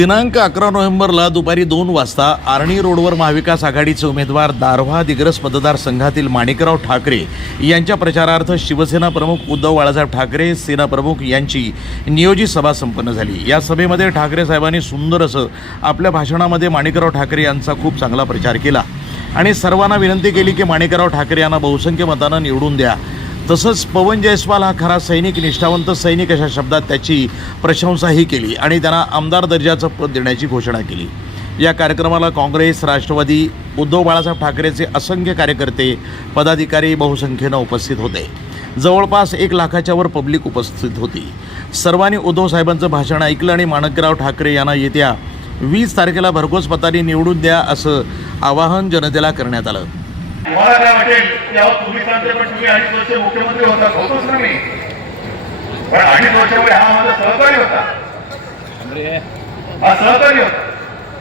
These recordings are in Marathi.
दिनांक अकरा नोव्हेंबरला दुपारी दोन वाजता आर्णी रोडवर महाविकास आघाडीचे उमेदवार दारव्हा दिग्रस मतदारसंघातील माणिकराव ठाकरे यांच्या प्रचारार्थ शिवसेना प्रमुख उद्धव बाळासाहेब ठाकरे सेना प्रमुख यांची नियोजित सभा संपन्न झाली. या सभेमध्ये ठाकरे साहेबांनी सुंदर असं आपल्या भाषणामध्ये माणिकराव ठाकरे यांचा खूप चांगला प्रचार केला. आणि सर्वांना विनंती केली की माणिकराव ठाकरे यांना बहुसंख्य मतानं निवडून द्या. तसंच पवन जयस्वाल हा खरा सैनिक निष्ठावंत सैनिक अशा शब्दात त्याची प्रशंसाही केली आणि त्यांना आमदार दर्जाचं पद देण्याची घोषणा केली. या कार्यक्रमाला काँग्रेस राष्ट्रवादी उद्धव बाळासाहेब ठाकरेचे असंख्य कार्यकर्ते पदाधिकारी बहुसंख्येनं उपस्थित होते. जवळपास एक लाखाच्या वर पब्लिक उपस्थित होती. सर्वांनी उद्धव साहेबांचं भाषण ऐकलं आणि माणकराव ठाकरे यांना येत्या वीस तारखेला भरघोस पताने निवडून द्या असं आवाहन जनतेला करण्यात आलं. तुम्हाला काय वाटेल? की अहो तुम्ही सांगते पण तुम्ही अडीच वर्ष मुख्यमंत्री होता होतोच ना मी. पण अडीच वर्षामध्ये हा माझा सहकारी होता. हा सहकारी होता.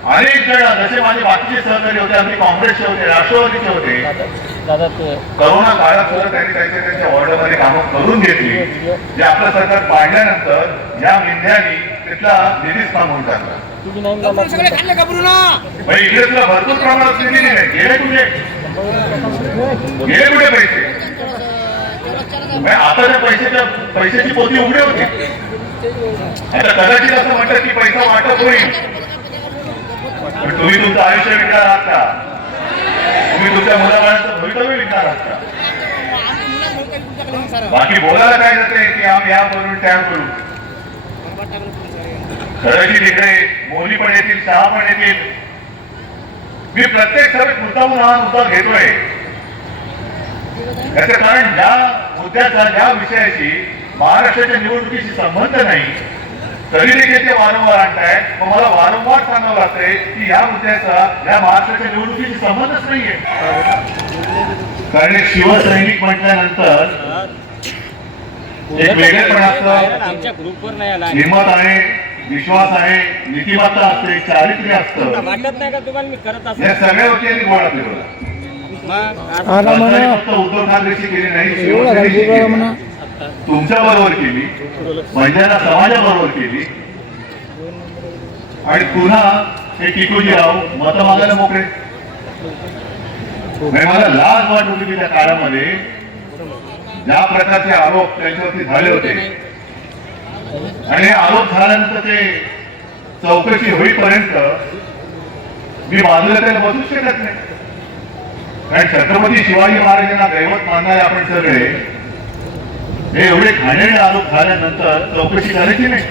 अनेक जण जसे माझे बाकीचे सहकारी होते अगदी काँग्रेसचे होते राष्ट्रवादीचे होते. करोना काळात सुद्धा त्यांनी त्यांच्या त्यांच्या वॉर्डमध्ये कामं करून घेतली. जे आपलं सरकार पाडल्यानंतर या विद्यानी तिथला निधीच थांबवून टाकला. तुझी नाही इकडे तुला भरपूर प्रमाणात निधी दिले गेले कुठे गेले कुठे पैसे? आता आताच्या पैशाच्या पैशाची पोती उघडी होती. आता कदाचित असं म्हणतात की पैसा वाटप होईल पण तुम्ही तुमचं आयुष्य विकणार आहात का? तुम्ही तुमच्या मुलाबाळांचं भवितव्य विकणार आहात का? बाकी बोलायला काय जाते की आम्ही या करू त्या करू कदाचित इकडे मोदी पण येतील शहा पण येतील. मी प्रत्येक सभेत मुद्दामून हा मुद्दा घेतोय. त्याचं कारण ज्या मुद्द्याचा ज्या विषयाशी महाराष्ट्राच्या निवडणुकीशी संबंध नाही. तरी देखील ते वारंवार आणतायत. मग मला वारंवार सांगावं लागतंय की या मुद्द्याचा या महाराष्ट्राच्या निवडणुकीशी संबंधच नाहीये. कारण शिवसैनिक म्हटल्यानंतर एक वेगळेपण असतं आमच्या ग्रुपवर नाही आला. हिंमत आहे. विश्वास आहे नीतिमत्ता असते चारित्र्य असतं. वाटत नाही का तुम्हाला? मी करत असं या सगळ्या गोष्टी गोळा पंचायत फक्त उद्धव ठाकरेची केली नाही शिवसेनेची केली. तुमच्या बरोबर केली. महिलांना समाजा बरोबर केली. आणि पुन्हा हे टिकूजीराव मत मागायला मोकळे मला लाज वाटत होती त्या काळामध्ये. ज्या प्रकारचे आरोप त्यांच्यावरती झाले होते. आणि हे आरोप झाल्यानंतर ते चौकशी होईपर्यंत मी बाजूला त्याला बसूच शकत नाही. कारण छत्रपती शिवाजी महाराजांना दैवत मानणारे आपण सगळे हे एवढे घाणेरडे आरोप झाल्यानंतर चौकशी करायची नाही.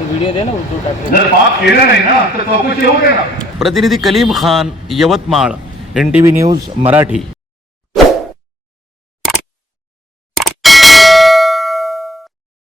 व्हिडिओ दे ना उद्धव ठाकरे. जर पाप केलं नाही ना तर चौकशी होऊ दे ना प्रतिनिधी Kaleem Khan Yavatmal N T V news Marathi.